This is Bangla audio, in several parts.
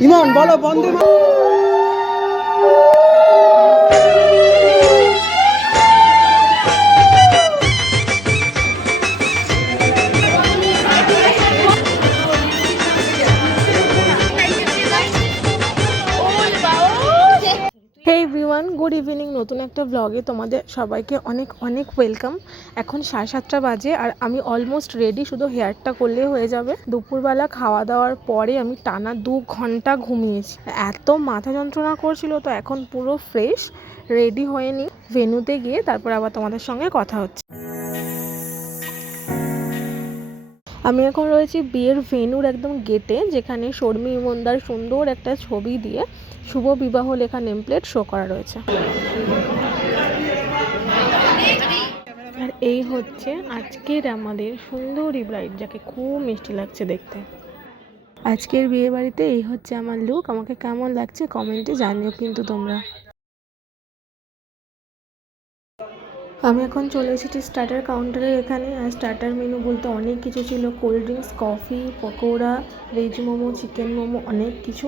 ইমন বলো বন্দে এভরিওয়ান গুড ইভিনিং নতুন একটা ব্লগে তোমাদের সবাইকে অনেক অনেক ওয়েলকাম এখন সাড়ে সাতটা বাজে আর আমি অলমোস্ট রেডি শুধু হেয়ারটা করলে হয়ে যাবে। দুপুরবেলা খাওয়া দাওয়ার পরে আমি টানা দু ঘণ্টা ঘুমিয়েছি। এত মাথা যন্ত্রণা করছিল তো এখন পুরো ফ্রেশ রেডি হয়ে নি ভেনুতে গিয়ে তারপর আবার তোমাদের সঙ্গে কথা হচ্ছে। আমি এখন রয়েছি বিয়ের ভেনুর একদম গেটে, যেখানে শর্মী ইমনদার সুন্দর একটা ছবি দিয়ে শুভ বিবাহ লেখা নেমপ্লেট শো করা রয়েছে। আর এই হচ্ছে আজকের আমাদের সুন্দরী ব্রাইড যাকে খুব মিষ্টি লাগছে দেখতে। আজকের বিয়ে বাড়িতে এই হচ্ছে আমার লুক আমাকে কেমন লাগছে কমেন্টে জানিও কিন্তু তোমরা। আমি এখন চলে এসেছি স্টার্টার কাউন্টারের এখানে। আর স্টার্টার মেনু বলতে অনেক কিছু ছিল। Cold drinks coffee pakora veg momo chicken momo, অনেক কিছু।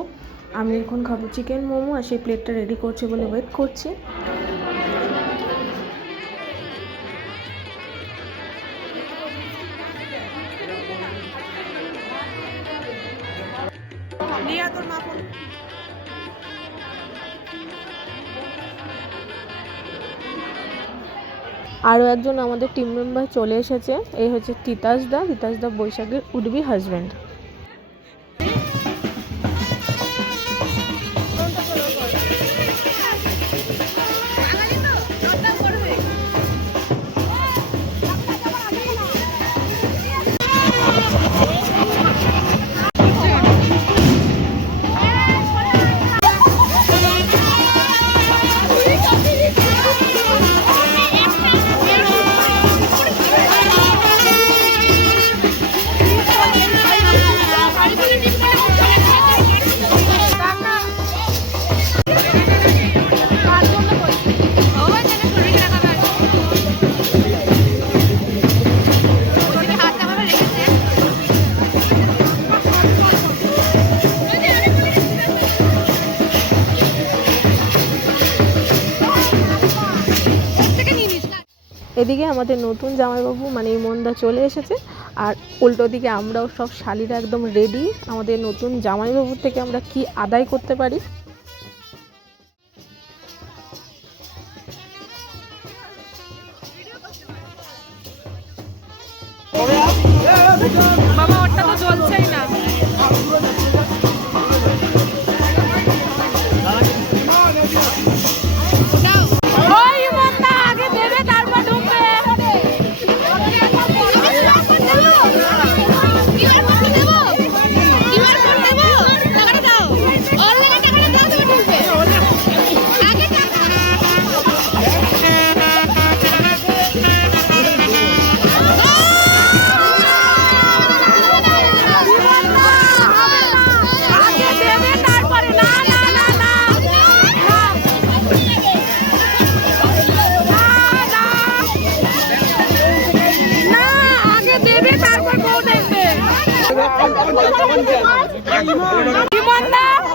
আমি এখন খাব চিকেন মোমো, আর সেই প্লেটটা রেডি করছে বলে ওয়েট করছি। আরও একজন আমাদের টিম মেম্বার চলে এসেছে, এই হচ্ছে তিতাস দা। তিতাস দা বৈশাখের উডবি হাজব্যান্ড এদিকে আমাদের নতুন জামাইবাবু মানে ইমনদা চলে এসেছে। আর উল্টো দিকে আমরাও সব শালিরা একদম রেডি আমাদের নতুন জামাইবাবুর থেকে আমরা কি আদায় করতে পারি?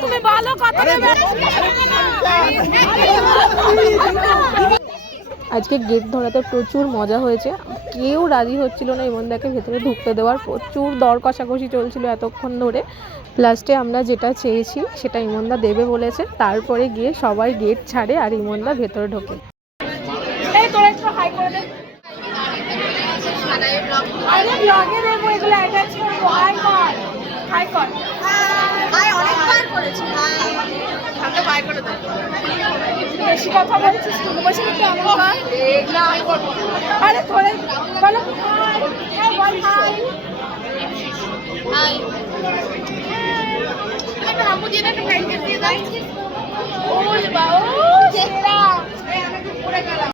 তুমি ভালো কথা আজকে গেট ধরাতে প্রচুর মজা হয়েছে। কেউ রাজি হচ্ছিল না ইমনদাকে ভেতরে ঢুকতে দেওয়ার। প্রচুর দর কষাকষি চলছিল এতক্ষণ ধরে। লাস্টে আমরা যেটা চেয়েছি সেটা ইমনদা দেবে বলেছে। তারপরে গিয়ে সবাই গেট ছাড়ে আর ইমনদা ভেতরে ঢোকে। ব্লগে দেবো এগুলো অ্যাটাচ করব। হাই কর হাই অনেকবার করেছি। আমাকে বাই করে দাও বেশি কথা বলছিস তুমি বসে কিন্তু আমার না হাই কর আরে ধরে বলো। হাই হাই হাই একটা হামু দিয়ে একটা ব্ল্যাঙ্কেট দিয়ে দাও। ওল ও সেরা। এই আমাকে পুরো গেলাম।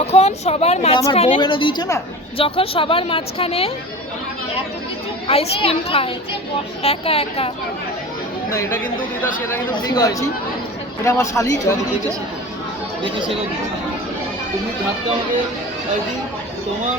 যখন সবার মাঝখানে যখন সবার মাঝখানে আইসক্রিম খায়। একা একা। না এটা কিন্তু দিদা সেটা কিন্তু ঠিক ঠিক হয়। আছি এটা আমার শালি দেখে দেখে। দেখে সেটা তুমি ভাবতে আমাকে তোমার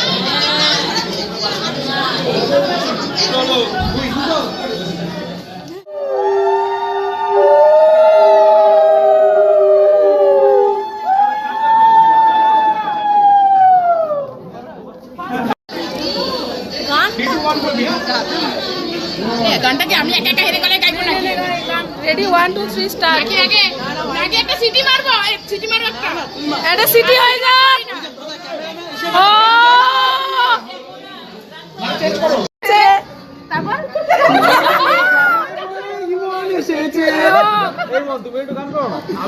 ready one two three star আগে আগে আগে একটা সিটি মারবো। সিটি মারবো একটা। এটা সিটি হয়ে যাক ও! তারপর?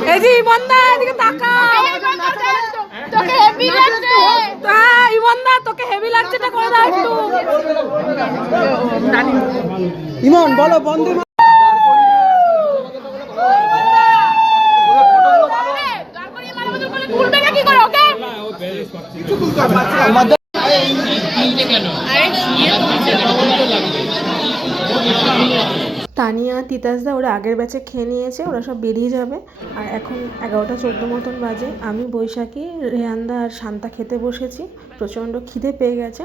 এই যে ইমনদা এদিকে তাকা। তোকে হেভি লাগছে। হ্যাঁ ইমনদা তোকে হেভি লাগছে এটা করে দাও একটু। ইমন বলো বন্দে মা- তারপরে মারবো তো বলে তুলবে না কি করে ওকে আমাদের তানিয়া তিতাসদা ওরা আগের ব্যাচে খেয়ে নিয়েছে, ওরা সব বেরিয়ে যাবে। আর এখন এগারোটা চোদ্দ মতন বাজে। আমি, বৈশাখী রেহানদা আর শান্তা খেতে বসেছি। প্রচণ্ড খিদে পেয়ে গেছে।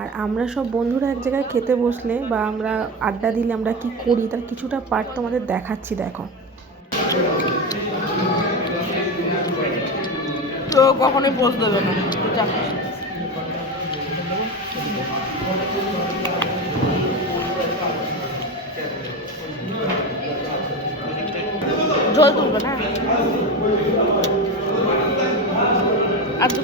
আর আমরা সব বন্ধুরা এক জায়গায় খেতে বসলে বা আমরা আড্ডা দিলে আমরা কি করি, তার কিছুটা পার্ট তোমাদের দেখাচ্ছি, দেখো। তো কখনোই পোজ দেবে না। ঝোল তুলবে না? আর দু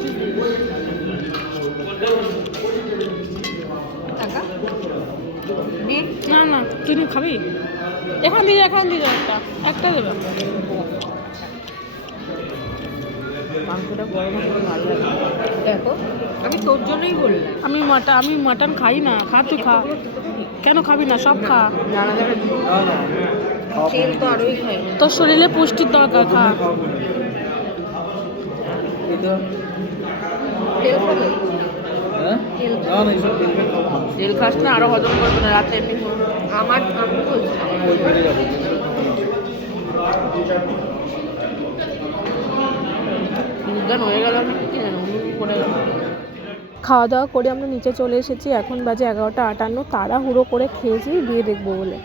পিস না না নি খাবি? এখান দিয়ে এখান দিয়ে একটা। একটা দেবে। মাংসটা গরম ভালো লাগে। দেখো আমি তোর জন্যই বললাম। আমি মাটন আমি মাটন খাই না। খা তুই খা। কেন খাবি না? সব খা। তোর শরীরে পুষ্টির দরকার খা। তেল হ্যাঁ? খাস না আরও হজম করবে না রাতে এমনি আমার বিজ্ঞান হয়ে গেল না কি জানো পড়ে গেল। খাওয়া দাওয়া করে আমরা নিচে চলে এসেছি। এখন বাজে এগারোটা আটান্ন। তারা হুড়ো করে খেয়েছি বিয়ে দেখব বলে।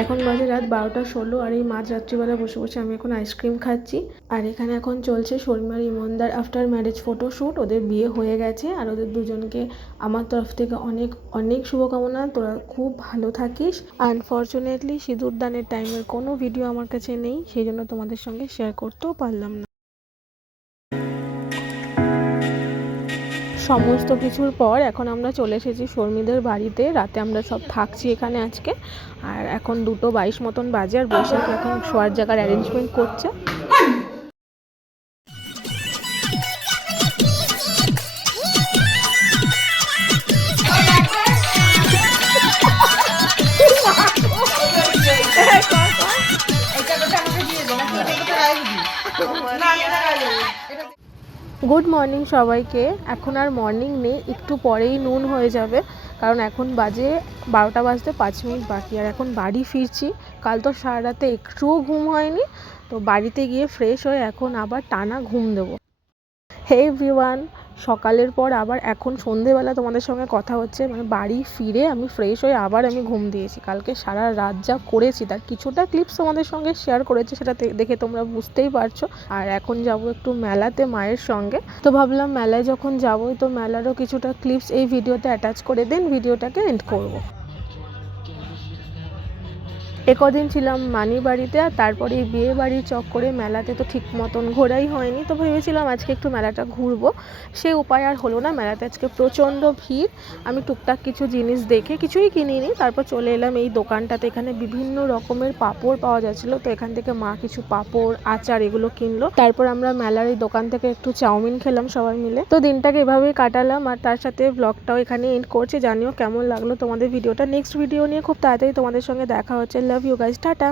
এখন বাজে রাত বারোটা ষোলো আর এই মাঝ রাত্রিবেলা বসে বসে আমি এখন আইসক্রিম খাচ্ছি। আর এখানে এখন চলছে শর্মার ইমনদার আফটার ম্যারেজ ফটোশ্যুট ওদের বিয়ে হয়ে গেছে আর ওদের দুজনকে আমার তরফ থেকে অনেক অনেক শুভকামনা, তোরা খুব ভালো থাকিস। আনফর্চুনেটলি সিঁদুরদানের টাইমের কোনো ভিডিও আমার কাছে নেই, সেই জন্য তোমাদের সঙ্গে শেয়ার করতেও পারলাম না। সমস্ত কিছুর পর এখন আমরা চলে এসেছি শর্মিদের বাড়িতে। রাতে আমরা সব থাকছি এখানে আজকে। আর এখন দুটো বাইশ মতন বাজে আর বৈশাখ এখন শোয়ার জায়গার অ্যারেঞ্জমেন্ট করছে। গুড মর্নিং সবাইকে। এখন আর মর্নিং নেই, একটু পরেই নুন হয়ে যাবে, কারণ এখন বাজে বারোটা বাজতে পাঁচ মিনিট বাকি, আর এখন বাড়ি ফিরছি। কাল তো সারা রাতে একটুও ঘুম হয়নি, তো বাড়িতে গিয়ে ফ্রেশ হয়ে এখন আবার টানা ঘুম দেবো। হে এভরিওয়ান সকালের পর আবার এখন সন্ধেবেলা তোমাদের সঙ্গে কথা হচ্ছে মানে বাড়ি ফিরে আমি ফ্রেশ হয়ে আবার আমি ঘুম দিয়েছি। কালকে সারা রাত যা করেছি, তার কিছুটা ক্লিপস তোমাদের সঙ্গে শেয়ার করেছি, সেটা দেখে তোমরা বুঝতেই পারছ। আর এখন যাব একটু মেলাতে মায়ের সঙ্গে। তো ভাবলাম মেলায় যখন যাবোই তো মেলারও কিছুটা ক্লিপস এই ভিডিওতে অ্যাটাচ করে দেন ভিডিওটাকে এন্ড করব। একদিন ছিলাম মানি বাড়িতে আর তারপরে বিয়ে বাড়ির চক্করে মেলাতে তো ঠিক মতন ঘোরাই হয়নি, তো ভেবেছিলাম আজকে একটু মেলাটা ঘুরবো। সেই উপায় আর হলো না, মেলাতে আজকে প্রচণ্ড ভিড়। আমি টুকটাক কিছু জিনিস দেখে কিছুই কিনিনি, তারপর চলে এলাম এই দোকানটাতে। এখানে বিভিন্ন রকমের পাপড় পাওয়া যাচ্ছিল, তো এখান থেকে মা কিছু পাপড়, আচার এগুলো কিনলো। তারপর আমরা মেলার এই দোকান থেকে একটু চাউমিন খেলাম সবাই মিলে। তো দিনটাকে এভাবেই কাটালাম আর তার সাথে ব্লগটাও এখানে এন্ড করছে। জানিও কেমন লাগল তোমাদের ভিডিওটা। নেক্সট ভিডিও নিয়ে খুব তাড়াতাড়ি তোমাদের সঙ্গে দেখা হচ্ছে। Love you guys tata